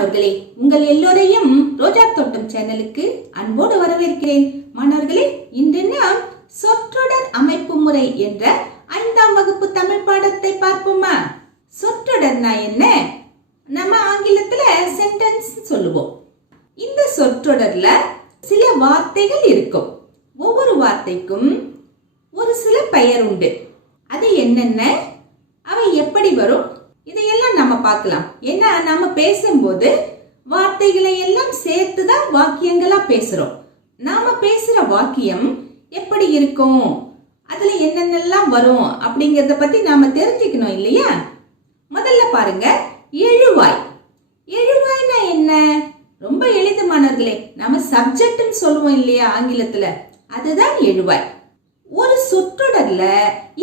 மாணவர்களே, உங்கள் எல்லோரையும் ரோஜா தோட்டம் சேனலுக்கு அன்போடு வரவேற்கிறேன். மாணவர்களே, இன்று நாம் சொற்றொடர் அமைப்பு முறை என்ற 5ஆம் வகுப்பு தமிழ் பாடத்தை பார்ப்போமா? சொற்றொடர்னா என்ன? நம்ம ஆங்கிலத்துல சென்டென்ஸ் சொல்லுவோம். இந்த சொற்றொடர்ல சில வார்த்தைகள் இருக்கும். ஒவ்வொரு வார்த்தைக்கும் ஒரு சில பெயர் உண்டு. அது என்னென்ன, அவை எப்படி வரும், இதையெல்லாம் நம்ம பார்க்கலாம். ஏன்னா நம்ம பேசும்போது வார்த்தைகளை எல்லாம் சேர்த்துதான் வாக்கியங்களா பேசுறோம். நாம பேசுற வாக்கியம் எப்படி இருக்கும், அதுல என்னென்னலாம் வரும் அப்படிங்கறத பத்தி நாம தெரிஞ்சுக்கணும் இல்லையா? முதல்ல பாருங்க, எழுவாய். எழுவாய்னா என்ன? ரொம்ப எளிது மாணவர்களே. நம்ம சப்ஜெக்ட்னு சொல்லுவோம் இல்லையா ஆங்கிலத்துல, அதுதான் எழுவாய். ஒரு சொற்றொடர்ல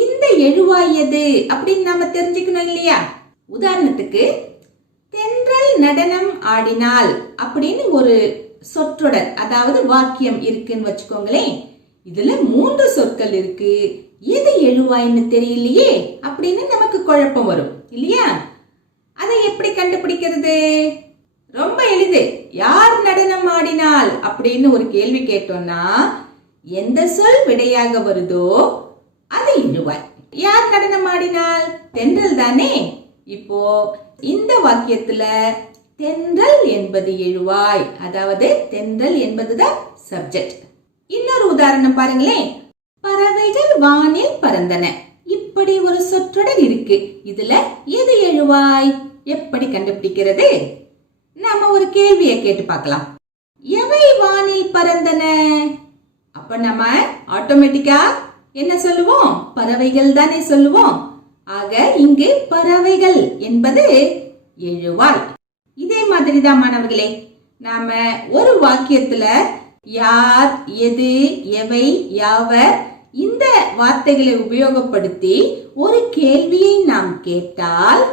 இந்த எழுவாய் எது அப்படின்னு நாம தெரிஞ்சுக்கணும் இல்லையா? உதாரணத்துக்கு, தென்றல் நடனம் ஆடினாள் அப்படின்னு ஒரு சொற்றொடர், அதாவது வாக்கியம் இருக்குன்னு வச்சுக்கோங்களேன். இதுல 3 சொற்கள் இருக்கு. எது எழுவாய்ன்னு தெரியலையே அப்படின்னு நமக்கு குழப்பம் வரும் இல்லையா? அதை எப்படி கண்டுபிடிக்கிறது? ரொம்ப எளிது. யார் நடனம் ஆடினாள் அப்படின்னு ஒரு கேள்வி கேட்டோம்னா எந்த சொல் விடையாக வருதோ அது எழுவாய். யார் நடனம் ஆடினாள்? தென்றல் தானே. இப்போ இந்த வாக்கியத்துல தென்றல் என்பது எழுவாய், அதாவது தென்றல் என்பதுதான் சப்ஜெக்ட். இன்னொரு உதாரணம் பாருங்களேன். பறவைகள் வானில் பறந்தன. இப்படி ஒரு சொற்றொடர் இருக்கு. இதுல எது எழுவாய்? எப்படி கண்டுபிடிக்கிறது? நாம ஒரு கேள்வியை கேட்டு பார்க்கலாம். எவை வானில் பறந்தன? அப்ப நம்ம ஆட்டோமேட்டிக்கா என்ன சொல்லுவோம்? பறவைகள் தானே சொல்லுவோம். ஆக இங்கு பறவைகள் என்பது எழுவாய். இதே மாதிரிதான் மாணவர்களே, நாம ஒரு வாக்கியத்துல யார், எது, எவை, யாவர் இந்த வார்த்தைகளை உபயோகப்படுத்தி ஒரு கேள்வியை நாம் கேட்டால்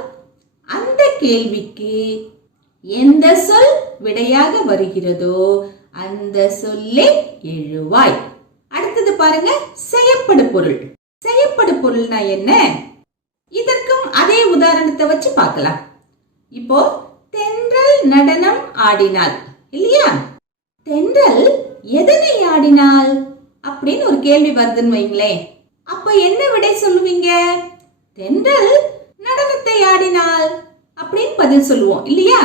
அந்த கேள்விக்கு எந்த சொல் விடையாக வருகிறதோ அந்த சொல்லே எழுவாய். அடுத்தது பாருங்க, செய்யப்படு பொருள். செய்யப்படு பொருள்னா என்ன? இதற்கும் அதே உதாரணத்தை வச்சு பார்க்கலாம். இப்போ தென்றல் நடனம் ஆடினாள் இல்லையா? தென்றல் எதனை ஆடினாள் அப்படின்னு ஒரு கேள்வி வருதுன்னு வைங்களேன். அப்ப என்ன விடை சொல்லுவீங்க? தென்றல் நடனத்தை ஆடினாள் அப்படின்னு பதில் சொல்லுவோம் இல்லையா?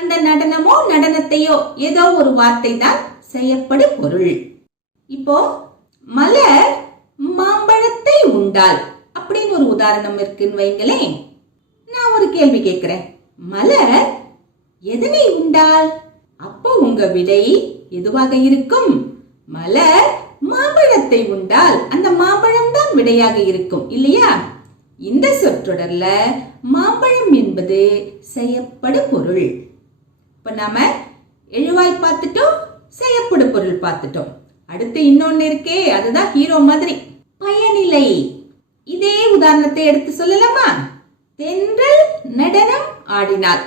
அந்த நடனமோ நடனத்தையோ ஏதோ ஒரு வார்த்தை தான் செய்யப்படு பொருள். இப்போ மலர் மாம்பழத்தை உண்டாள் அப்படின்னு ஒரு உதாரணம் இருக்குன்னு வைங்களேன். நான் ஒரு கேள்வி கேட்கிறேன், மலர் எதனை உண்டாள்? அப்போ உங்க விடை எதுவாக இருக்கும்? மலர் மாம்பழத்தை உண்டாள். அந்த மாம்பழம் தான் விடையாக இருக்கும் இல்லையா? இந்த சொற்றொடர்ல மாம்பழம் என்பது செய்யப்படு பொருள். இப்ப நாம எழுவாய் பார்த்துட்டோம், செய்யப்படு பொருள் பார்த்துட்டோம். அடுத்து இன்னொன்னு இருக்கே, அதுதான் ஹீரோ மாதிரி, பயனிலை. இதே உதாரணத்தை எடுத்து சொல்லலாமா? தென்றல் நடனம் ஆடினாள்.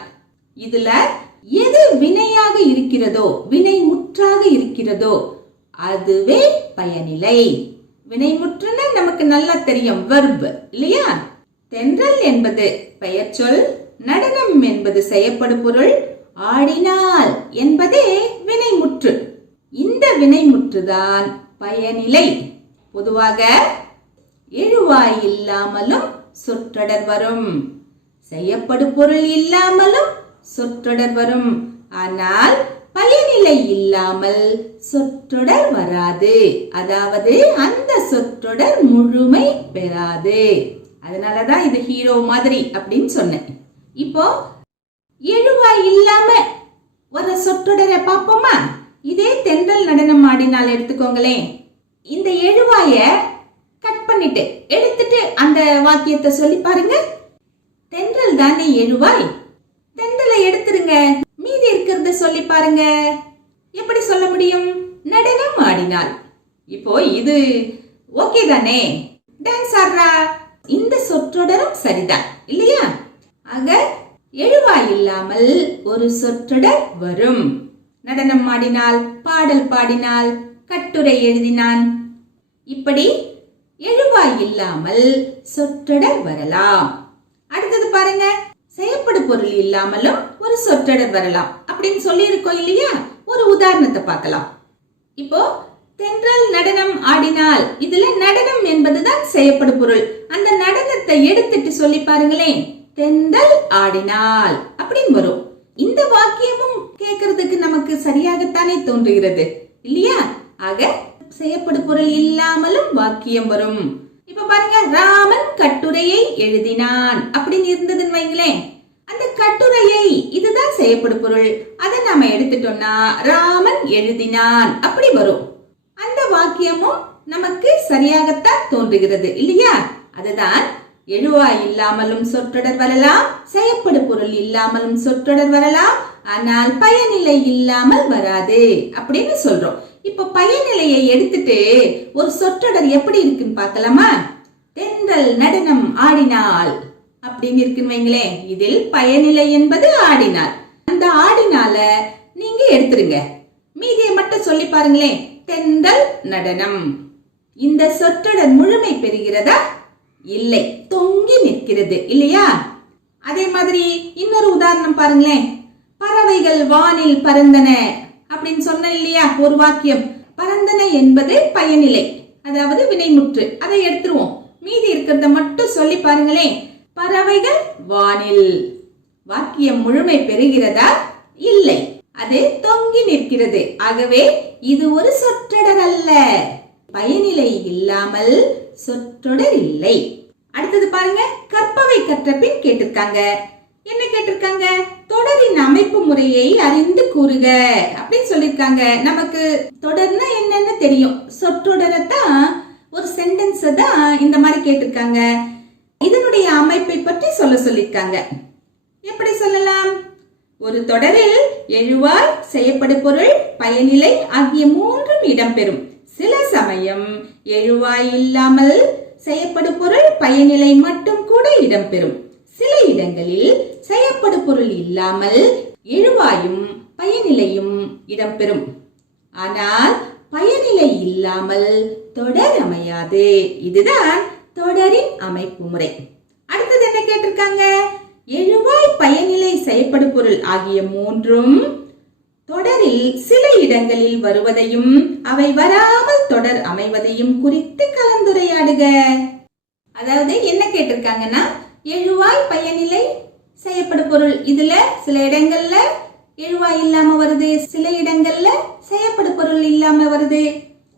இதுல எது வினையாக இருக்கிறதோ, வினை முற்றாக இருக்கிறதோ அதுவே பயனிலை. வினைமுற்றுன்னு நமக்கு நல்லா தெரியும், வெர்ப் இல்லையா? தென்றல் என்பது பெயர் சொல், நடனம் என்பது செய்யப்படு பொருள், ஆடினாள் என்பதே வினைமுற்று. இந்த வினைமுற்றுதான் பயனிலை. பொதுவாக எழுவாய் இல்லாமலும் சொற்றொடர் வரும், செய்யப்படு பொருள் இல்லாமலும் சொற்றொடர் வரும். ஆனால் பயனிலை இல்லாமல் சொற்றொடர் வராது, அதாவது அந்த சொற்றொடர் முழுமை பெறாது. அதனாலதான் இது ஹீரோ மாதிரி அப்படின்னு சொன்னேன். இப்போ எழுவாய் இல்லாம ஒரு சொற்றொடரை பார்ப்போமா? இதே தென்றல் நடனம் ஆடினால் எடுத்துக்கோங்களேன். இந்த எழுவாய கட் பண்ணிட்டு எடுத்துட்டு அந்த வாக்கியத்தை சொல்லி பாருங்க. தென்றல் தானே எழுவாய், தென்றலை எடுத்துருங்க, மீதி இருக்கிறத சொல்லி பாருங்க. எப்படி சொல்ல முடியும்? நடனம் ஆடினாள். இப்போ இது ஓகே தானே? டான்ஸ் ஆடுறா. இந்த சொற்றொடரும் சரிதான் இல்லையா? ஆக எழுவாய் இல்லாமல் ஒரு சொற்றொடர் வரும். நடனம் ஆடினாள், பாடல் பாடினாள், கட்டுரை எழுதினான், இப்படி எழுவாய் இல்லாமல் சொற்றொடர் வரலாம். அடுத்தது பாருங்க, செயற்படு பொருள் இல்லாமலும் ஒரு சொற்றொடர் வரலாம் அப்படின்னு சொல்லி இருக்கோம் இல்லையா? ஒரு உதாரணத்தை பார்க்கலாம். இப்போ தென்றல் நடனம் ஆடினால், இதுல நடனம் என்பதுதான் செயற்படு பொருள். அந்த நடனத்தை எடுத்துட்டு சொல்லி பாருங்களேன், தென்றல் ஆடினால் அப்படின்னு வரும். இந்த வாக்கியமும் கேட்கறதுக்கு நமக்கு சரியாகத்தானே தோன்றுகிறது இல்லையா? ஆக செயற்படு பொருள் இல்லாமலும் வாக்கியம் வரும். இப்ப பாருங்க, ராமன் கட்டுரையை எழுதினான் அப்படின்னு இருந்ததுன்னு வைங்களேன், அந்த கட்டுரையை இதுதான் செயற்படு பொருள். அதை நாம எடுத்துட்டோம்னா ராமன் எழுதினான் அப்படி வரும். அந்த வாக்கியமும் நமக்கு சரியாகத்தான் தோன்றுகிறது இல்லையா? அதுதான் எழுவாய் இல்லாமலும் சொற்றொடர் வரலாம், செயற்படு பொருள் இல்லாமலும் சொற்றொடர் வரலாம், ஆனால் பயனிலை இல்லாமல் வராது அப்படின்னு சொல்றோம். இப்ப பயனிலையை எடுத்துட்டு ஒரு சொற்றொடர் எப்படி இருக்குன்னு பார்க்கலாமா? தென்றல் நடனம் ஆடினாள் அப்படின்னு இருக்குன்னு வைங்களேன். இதில் பயனிலை என்பது ஆடினாள். அந்த ஆடினால நீங்க எடுத்துருங்க, மீதியை மட்டும் சொல்லி பாருங்களேன். தென்றல் நடனம். இந்த சொற்றொடர் முழுமை பெறுகிறதா? இல்லை, தொங்கி நிற்கிறது இல்லையா? அதே மாதிரி இன்னொரு உதாரணம் பாருங்களேன். பறவைகள் வானில் பறந்தன அப்படின்னு சொன்ன இல்லையா? ஒரு வாக்கியம். பறந்தன என்பது பயனிலை, அதாவது வினைமுற்று. அதை எடுத்துருவோம், மீதி இருக்கிறத மட்டும் சொல்லி பாருங்களேன். பறவைகள் வானில். வாக்கியம் முழுமை பெறுகிறதா? இல்லை, அது தொங்கி நிற்கிறது. ஆகவே இது ஒரு சொற்றொடர் அல்ல. பயனிலை இல்லாமல் சொற்றொடர் இல்லை. அடுத்தது பாருங்க, கற்பவை கற்ற பின் கேட்டிருக்காங்க. என்ன கேட்டிருக்காங்க? தொடரின் அமைப்பு முறையை அறிந்து கூறுக அப்படின்னு சொல்லிருக்காங்க. நமக்கு தொடர்னா என்னன்னு தெரியும், சொற்றொடரத்தான், ஒரு சென்டென்ஸ் தான் இந்த மாதிரி கேட்டிருக்காங்க. இதனுடைய அமைப்பை பற்றி சொல்லிருக்காங்க. எப்படி சொல்லலாம்? ஒரு தொடரில் எழுவாய், செயற்படு பொருள், பயனிலை ஆகிய மூன்றும் இடம்பெறும். சில சமயம் எழுவாய் இல்லாமல் செயற்படு பொருள், பயனிலை மட்டும் கூட இடம்பெறும். சில இடங்களில் செயற்படு பொருள் இல்லாமல் எழுவாயும் பயனிலையும் இடம்பெறும். ஆனால் பயனிலை இல்லாமல் தொடர் அமையாது. இதுதான் தொடரின் அமைப்பு முறை. அடுத்தது என்ன கேட்டிருக்காங்க? எழுவாய், பயனிலை, செயற்படு பொருள் ஆகிய மூன்றும் தொடரில் சில இடங்களில் வருவதையும் அவை வராமல் தொடர் அமைவதையும் குறித்து கலந்துரையாடுக. அதாவது என்ன கேட்டிருக்காங்கன்னா, எழுவாய், பயனிலை, செயற்படு பொருள், இதுல சில இடங்கள்ல எழுவாய் இல்லாம வருது, சில இடங்கள்ல செயற்படு பொருள் இல்லாம வருது,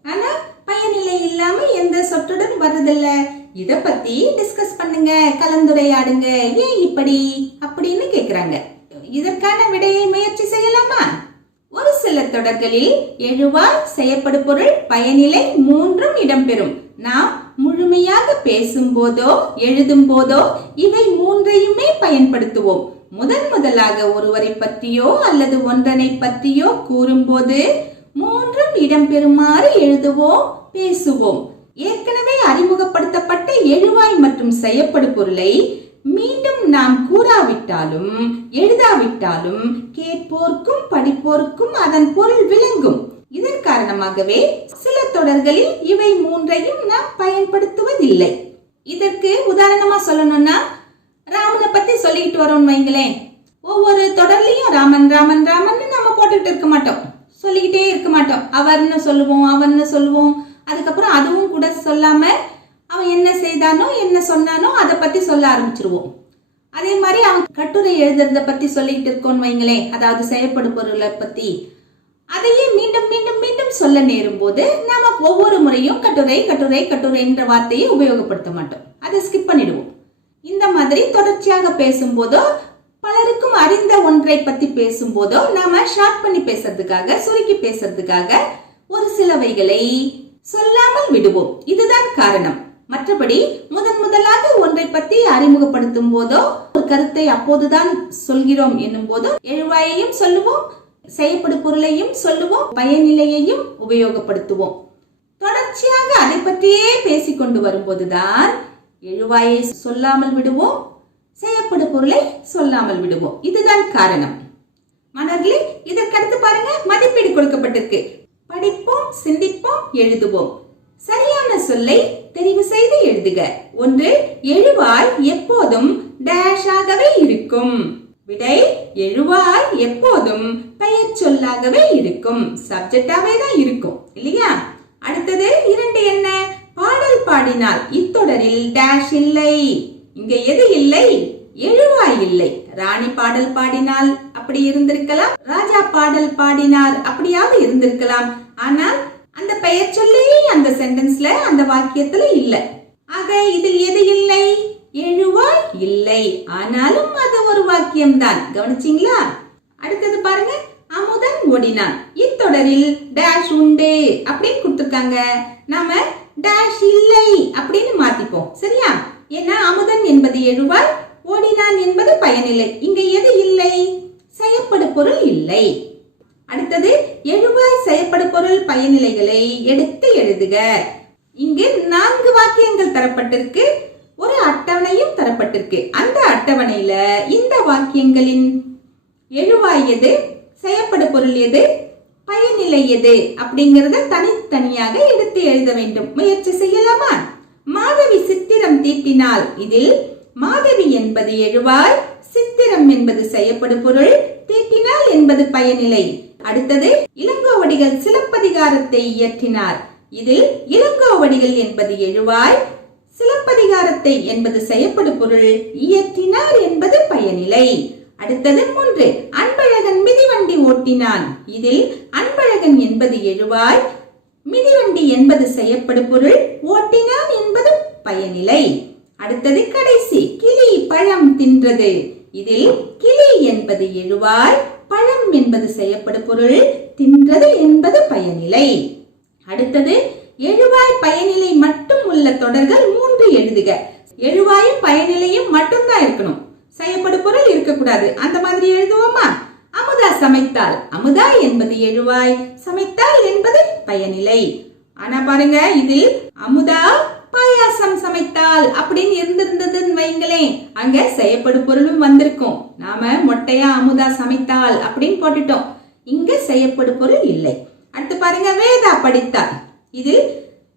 ஆனா பயனிலை இல்லாம எந்த சொற்றொடர் வருதில்ல. இத பத்தி டிஸ்கஸ் பண்ணுங்க, கலந்துரையாடுங்க. ஏன் இப்படி அப்படின்னு கேக்குறாங்க. இதற்கான விடையை முயற்சி செய்யலாமா? ஒரு சில தொடர்களில் எழுவாய், செயற்படு பொருள், பயனிலை மூன்றும் இடம்பெறும். நாம் முழுமையாக பேசும் போதோ எழுதும் போதோ இவை மூன்றையுமே பயன்படுத்துவோம். முதலாக ஒருவரை பற்றியோ அல்லது ஒன்றனை பற்றியோ கூறும்போது மூன்றும் இடம்பெறுமாறு எழுதுவோம், பேசுவோம். ஏற்கனவே அறிமுகப்படுத்தப்பட்ட எழுவாய் மற்றும் செயற்படு பொருளை மீண்டும் நாம் கூறாவிட்டாலும் எழுதாவிட்டாலும் கேட்போர்க்கும் படிப்போர்க்கும் அதன் பொருள் விளங்கும். இதன் காரணமாகவே சில தொடர்களில் இவை மூன்றையும் நாம் பயன்படுத்துவதில்லை. இதற்கு உதாரணமா சொல்லணும்னா, ராமனை பத்தி சொல்லிட்டு வரோம் வைங்களேன். ஒவ்வொரு தொடர்லயும் ராமன் ராமன் ராமன் நாம போட்டுக்கிட்டு இருக்க மாட்டோம், சொல்லிக்கிட்டே இருக்க மாட்டோம். அவர்னு சொல்லுவோம், அவன்னு சொல்லுவோம். அதுக்கப்புறம் அதுவும் கூட சொல்லாம அவன் என்ன செய்தானோ என்ன சொன்னானோ அதை பத்தி சொல்ல ஆரம்பிச்சிருவோம். அதே மாதிரி அவன் கட்டுரை எழுதுறத பத்தி சொல்லிட்டு இருக்கோன்னு வைங்களேன், அதாவது செயற்படு பொருளை பத்தி, அதையே மீண்டும் மீண்டும் மீண்டும் சொல்ல நேரும் போது நாம ஒவ்வொரு முறையும் கட்டுரை கட்டுரை கட்டுரை என்ற வார்த்தையை உபயோகப்படுத்த மாட்டோம், அதை ஸ்கிப் பண்ணிடுவோம். இந்த மாதிரி தொடர்ச்சியாக பேசும்போதோ பலருக்கும் அறிந்த ஒன்றை பத்தி பேசும்போதோ நாம ஷார்ட் பண்ணி பேசுறதுக்காக, சுருக்கி பேசுறதுக்காக ஒரு சிலவைகளை சொல்லாமல் விடுவோம். இதுதான் காரணம். மற்றபடி முதலாக ஒன்றை பத்தி அறிமுகப்படுத்தும் போதோ ஒரு கருத்தை அப்போதுதான் சொல்கிறோம் என்னும் போதோ எழுவாயையும் சொல்லுவோம், செயற்படு பொருளையும் சொல்லுவோம், பயனிலையையும் உபயோகப்படுத்துவோம். தொடர்ச்சியாக அதை பற்றியே பேசிக்கொண்டு வரும்போதுதான் எழுவாயை சொல்லாமல் விடுவோம், செயற்படு பொருளை சொல்லாமல் விடுவோம். இதுதான் காரணம். மாணவர்களே, இதற்கடுத்து பாருங்க, மதிப்பீடு கொடுக்கப்பட்டிருக்கு. படிப்போம், சிந்திப்போம், எழுதுவோம். சரியான சொல்லை தெரிவு செய்து எழுதுக. 1. எழுவாய் எப்போதும் டேஷ் ஆகவே இருக்கும். விடை எழுவாய் எப்போதும் பெயர் சொல்லாகவே இருக்கும். சப்ஜெக்டாவே தான் இருக்கும் இல்லையா? அடுத்தது 2 என்ன? பாடல் பாடினால் இத்தொடரில் டேஷ் இல்லை. இங்க எது இல்லை? எழுவாய் இல்லை. ராணி பாடல் பாடினால் அப்படி இருந்திருக்கலாம், ராஜா பாடல் பாடினார் அப்படியாவது இருந்திருக்கலாம். ஆனால் அந்த பெயர் சொல்லி அந்த சென்டென்ஸ்ல அந்த வாக்கியத்துல இல்ல. ஆக இதில் எது இல்லை? எழுவாய் இல்லை. ஆனாலும் அது ஒரு வாக்கியம் தான். கவனிச்சீங்களா? அடுத்தது பாருங்க. அமுதன் ஓடினான் இத்தொடரில் டேஷ் உண்டு அப்படின்னு கொடுத்திருக்காங்க. நாம டேஷ் இல்லை அப்படின்னு மாத்திப்போம். சரியா? ஏன்னா அமுதன் என்பது எழுவாய், ஓடினான் என்பது பயனில்லை. இங்க எது இல்லை? செயப்படு பொருள் இல்லை. அடுத்தது எழுவாய் செயப்படு பொருள் பயனிலைகளை எடுத்து எழுதுக. இங்கு 4 வாக்கியங்கள் தரப்பட்டிருக்கு, ஒரு அட்டவணையும் தரப்பட்டிருக்கு. அந்த அட்டவணையில இந்த வாக்கியங்களின் எழுவாய் எது, செயப்படு பொருள் எது, பயனிலை எது அப்படிங்கறத தனித்தனியாக எடுத்து எழுத வேண்டும். முயற்சி செய்யலாமா? மாதவி சித்திரம் தீட்டினால் இதில் மாதவி என்பது எழுவாய், சித்திரம் என்பது செயப்படு பொருள், தீட்டினால் என்பது பயனிலை. அடுத்தது இளங்கோவடிகள் சிலப்பதிகாரத்தை இயற்றினார். இதில் இளங்கோவடிகள் என்பது எழுவாய், சிலப்பதிகாரத்தை என்பது செயப்படு பொருள், இயற்றினார் என்பது பயனிலை. அடுத்தது 3. அன்பழகன் மிதிவண்டி ஓட்டினான். இதில் அன்பழகன் என்பது எழுவாய், மிதிவண்டி என்பது செயப்படு பொருள், ஓட்டினான் என்பது பயனிலை. அடுத்தது கடைசி கிளி பழம் தின்றது. இதில் கிளி என்பது எழுவாய், பழம் என்பது செயப்படு பொருள், தின்றது என்பது பயனிலை. அடுத்தது எழுவாய் பயனிலை மட்டும் உள்ள தொடர்கள் 3 எழுதுக. எழுவாயும் பயனிலையும் மட்டும்தான் இருக்கணும், செயப்படு பொருள் இருக்கக்கூடாது. அந்த மாதிரி எழுதுவோமா? அமுதா சமைத்தாள். அமுதா என்பது எழுவாய், சமைத்தாள் என்பது பயனிலை. ஆனா பாருங்க, இதில் அமுதா பாயாசம் சமைத்தாள் அப்படின்னு இருந்திருந்ததுன்னு வைங்களேன், அங்க செயப்படு பொருளும் வந்திருக்கும். நாம மொட்டையா அமுதா சமைத்தாள் அப்படின்னு போட்டுட்டோம். இங்க செயப்படு பொருள் இல்லை. அடுத்து பாருங்க, வேதா படித்தாள். இதில்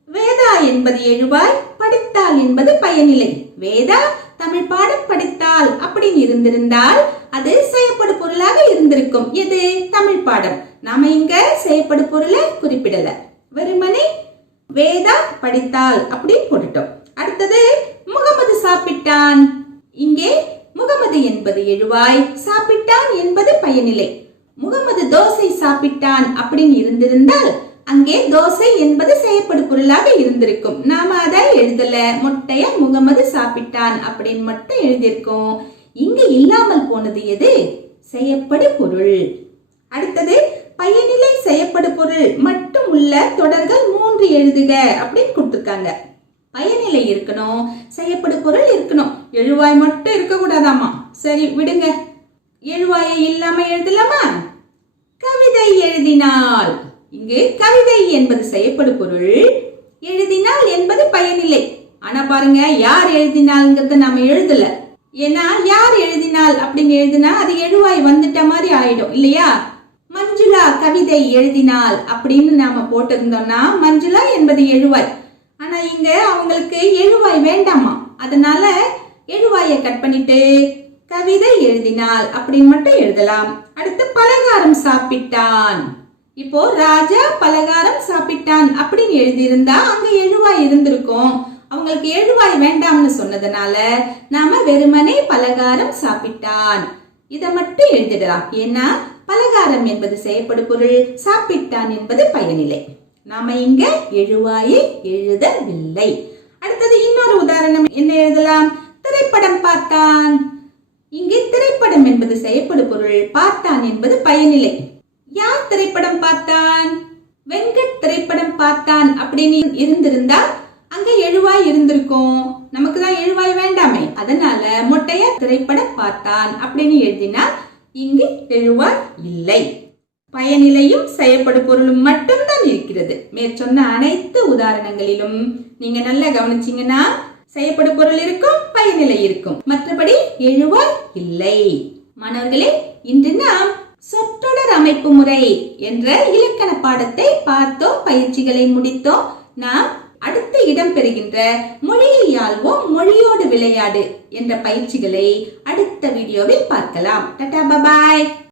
வேதா என்பது எழுவாய், படித்தாள் என்பது பயனிலை. வேதா தமிழ் பாடம் படித்தாள் அப்படின்னு இருந்திருந்தால் அது செயப்படு பொருளாக இருந்திருக்கும். எது? தமிழ் பாடம். நாம இங்க செயப்படு பொருளை குறிப்பிடல, வெறுமனே வேதா படித்தாள் அப்படின்னு போட்டுட்டோம். அடுத்தது முகமது சாப்பிட்டான். இங்கே முகமது என்பது எழுவாய், சாப்பிட்டான் என்பது பயனிலை. முகமது தோசை சாப்பிட்டான் அப்படின்னு இருந்திருந்தால் அங்கே தோசை என்பது செயப்படு பொருளாக இருந்திருக்கும். நாம அதை எழுதல, மொட்டைய முகமது சாப்பிட்டான் அப்படின்னு மட்டும் எழுதியிருக்கோம். இங்கு இல்லாமல் போனது எது? செயப்படு பொருள். அடுத்தது பயனிலை செயப்படு பொருள் மட்டும் உள்ள தொடர்கள் 3 எழுதுக அப்படின்னு கொடுத்திருக்காங்க. பயனிலை இருக்கணும், செயப்படு பொருள் இருக்கணும், எழுவாய் மட்டும் இருக்க கூடாதாமா. சரி விடுங்க, எழுவாயை இல்லாம எழுதலாமா? கவிதை எழுதினாள். இங்கு கவிதை என்பது செயப்படு பொருள், எழுதினாள் என்பது பயனிலை. ஆனா பாருங்க, யார் எழுதினாள்ங்கிறத நாம எழுதல. ஏன்னா யார் எழுதினாள் அப்படின்னு எழுதினா அது எழுவாய் வந்துட்ட மாதிரி ஆயிடும் இல்லையா? மஞ்சுளா கவிதை எழுதினாள் அப்படின்னு நாம போட்டிருந்தோம்னா மஞ்சுளா என்பது எழுவாய். ஆனா இங்க அவங்களுக்கு எழுவாய் வேண்டாமா, அதனால எழுவாயை கட் பண்ணிட்டு கவிதை எழுதினாள் அப்படின்னு மட்டும் எழுதலாம். அடுத்து பலகாரம் சாப்பிட்டான். இப்போ ராஜா பலகாரம் சாப்பிட்டான் அப்படின்னு எழுதியிருந்தா அங்க எழுவாய் இருந்திருக்கும். அவங்களுக்கு எழுவாய் வேண்டாம்னு சொன்னதுனால நாம வெறுமனே பலகாரம் சாப்பிட்டான் இத மட்டும் எழுதிடலாம். ஏன்னா பலகாரம் என்பது செயப்படு பொருள், சாப்பிட்டான் என்பது பயனிலை. நாம இங்க எழுவாயை எழுதவில்லை. அடுத்தது இன்னொரு உதாரணம் என்ன எழுதலாம்? திரைப்படம் பார்த்தான். இங்கே திரைப்படம் என்பது செயப்படு பொருள், பார்த்தான் என்பது பயனிலை. யார் திரைப்படம் பார்த்தான்? வெங்கட் திரைப்படம் பார்த்தான் அப்படின்னு இருந்திருந்தா அங்க எழுவாய் இருந்திருக்கும். நமக்கு தான் எழுவாய் வேண்டாமே, அதனால மொட்டைய திரைப்படம் பார்த்தான் அப்படின்னு எழுதினா இங்கு எழுவாய் இல்லை. பயனிலையும் செயப்படு பொருளும் மட்டும்தான் இருக்கிறது. மேற்சொன்ன அனைத்து உதாரணங்களிலும் நீங்க நல்லா கவனிச்சீங்கன்னா செயப்படு பொருள் இருக்கும், பயனிலை இருக்கும், மற்றபடி எழுவாய் இல்லை. மாணவர்களே, இன்று நாம் சொற்றொடர் அமைப்பு முறை என்ற இலக்கண பாடத்தை பார்த்தோம், பயிற்சிகளை முடித்தோம். நாம் அடுத்து இடம்பெறுகின்ற மொழியில் யாழ்வோம் மொழியோடு விளையாடு என்ற பயிற்சிகளை அடுத்த வீடியோவில் பார்க்கலாம். டாடா, பபாய்.